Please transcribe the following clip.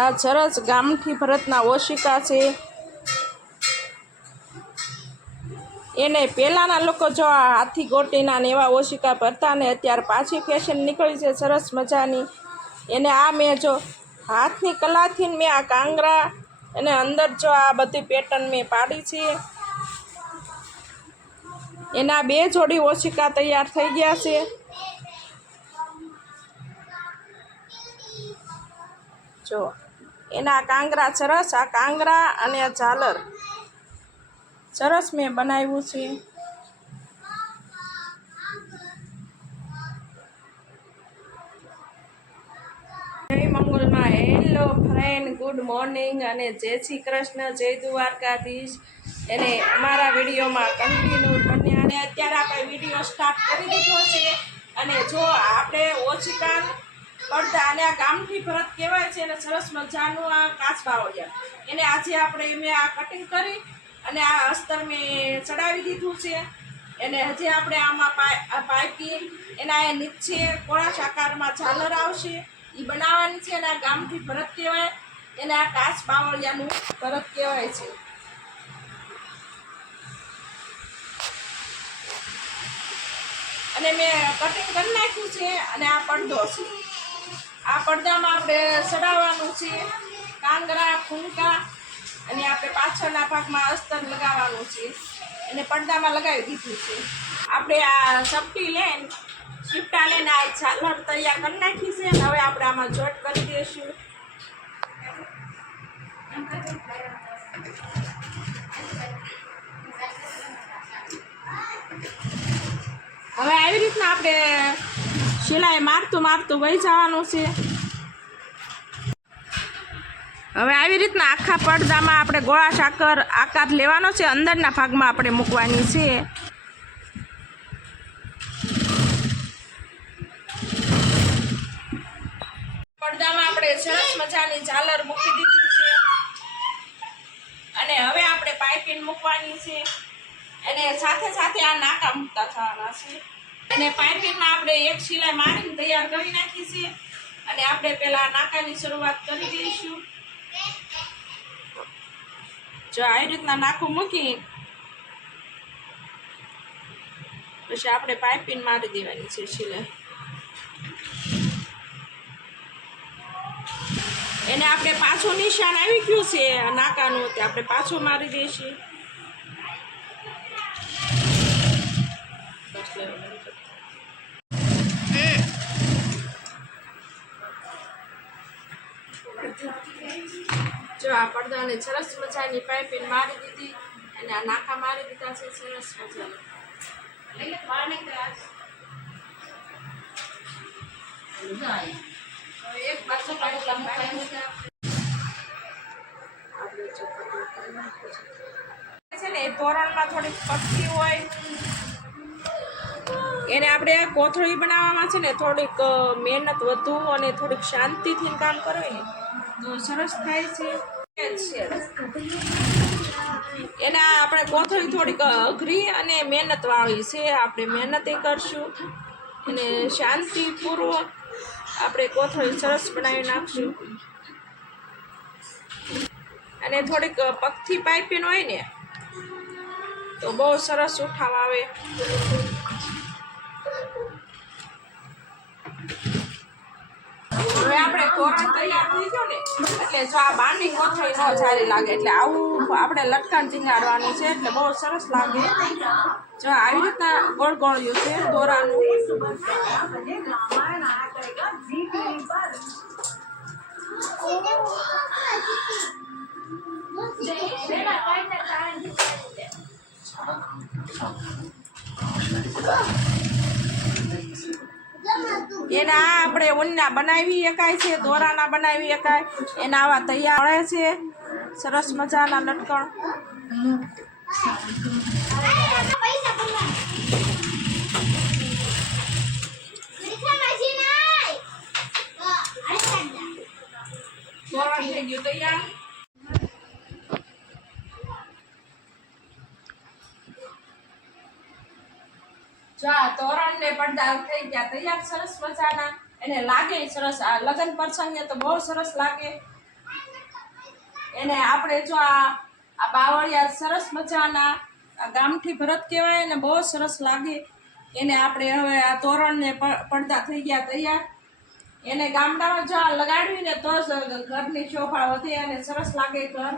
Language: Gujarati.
આ સરસ ગામઠી ભરતના ઓશિકા છે. એને પહેલાંના લોકો જો આ હાથી ગોટીના ને એવા ઓશિકા ભરતા ને અત્યારે પાછી ફેશન નીકળી છે સરસ મજાની. એને આ મેં જો હાથની કલાથી મેં આ કાંગરા અને અંદર જો આ બધી પેટર્ન મેં પાડી છે. એના 2 જોડી ઓશિકા તૈયાર થઈ ગયા છે. જો એના કાંગરા સરસ, આ કાંગરા અને આ ઝાલર સરસ મેં બનાવ્યું છે. જય મંગલમાં. હેલો ફ્રેન્ડ, ગુડ મોર્નિંગ અને જય શ્રી કૃષ્ણ, જય દ્વારકાધીશ. એને અમારા વિડીયોમાં કન્ટિન્યુ બન્યા અને અત્યારે આપણે વિડીયો સ્ટાર્ટ કરી દીધો છે. અને જો આપણે ઓશિકા પડદા અને આ ગામઠી ભરત કહેવાય છે અને સરસ મજાનું આ કાચબાવળિયા એને આજે આપણે મેં આ કટિંગ કરી અને આ અસ્તર મેં ચડાવી દીધું છે. એને હજી આપણે આમાં પાઇપિંગ એના એ નીચે કોળાશ આકારમાં ઝાલર આવશે એ બનાવવાની છે. અને આ ગામઠી ભરત કહેવાય, એને આ કાચ બાવળિયાનું ભરત કહેવાય છે. અને મેં કટિંગ કરી નાખ્યું છે. અને આ પડદો છે. આ પડદામાં આપણે ચડાવવાનું છે કાંગરા, ફૂંકા અને આપણે પાછળના ભાગમાં અસ્તર લગાવવાનું છે. એને પડદામાં લગાવી દીધું છે. આપણે આ ચપટી લઈને ચીપટા લઈને આ ઝાલર તૈયાર કરી નાખી છે. હવે આપણે આમાં જોટ કરી દઈશું. હવે આવી રીતના આપણે સિલાઈ મારતું મારતું વહી જવાનું છે. હવે આવી રીતના આખા પડદામાં આપણે ગોળાશ આકાર લેવાનો છે. અંદરના ભાગમાં આપણે મૂકવાની છે. પડદામાં આપણે સરસ મજાની ઝાલર મૂકી દીધી છે. અને હવે આપણે પાઇપિંગ મૂકવાની છે. અને સાથે સાથે આ નાકા મૂકતા થવાના છે. અને પાઇપિંગમાં આપણે એક સિલાઈ મારીને તૈયાર કરી નાખી છે. અને આપણે પહેલા નાકાની શરૂઆત કરી દઈશું. જો આવી રીતના નાખું મૂકી પછી આપણે પાઇપિંગ મારી દેવાની છે સિલાઈ. એને આપણે પાછું નિશાન આવી ગયું છે નાકાનું, તે આપણે પાછું મારી દઈશું. જો આ પડદાને સરસ મજાની પાઇપિંગ મારી દીધી અને આ નાકા મારી દીધા છે સરસ મજાના. એક પાછો છે ને તોરણમાં થોડીક પતલી હોય એને આપણે કોથળી બનાવવામાં છે ને થોડીક મહેનત વધુ અને થોડીક શાંતિથી કામ કરવી ને તો સરસ થાય છે. એના આપણે કોથળી થોડીક અઘરી અને મહેનત વાળી છે. આપણે મહેનત કરશું અને શાંતિપૂર્વક આપણે કોથળી સરસ બનાવી નાખશું. અને થોડીક પગથી પાઇપિંગ હોય ને તો બહુ સરસ ઉઠાવ આવે. હવે આપણે તોરણ તૈયાર થઈ ગયો ને એટલે જો આ બાંડી કોથળી ન સારી લાગે એટલે આવું આપણે લટકાન ટીંગાડવાનું છે એટલે બહુ સરસ લાગે. જો આવી રીતના ગોળ ગોળ્યું છે દોરાનું. એના આપણે ઊનના બનાવી શકાય છે, દોરાના બનાવી શકાય. એના આવા તૈયાર મળે છે સરસ મજાના લટકણ. દોરણ થઈ ગયું તૈયાર. જો આ તોરણ ને પડદા થઈ ગયા તૈયાર સરસ મજાના. એને લાગે સરસ, આ લગ્ન પ્રસંગે તો બહુ સરસ લાગે. એને આપણે જો આ બાવળિયા સરસ મજાના આ ગામઠી ભરત કહેવાય ને બહુ સરસ લાગે એને આપણે હવે આ તોરણને પડદા થઈ ગયા તૈયાર એને ગામડામાં જો આ લગાડવી ને તો જ ઘરની શોભા વધે અને સરસ લાગે ઘર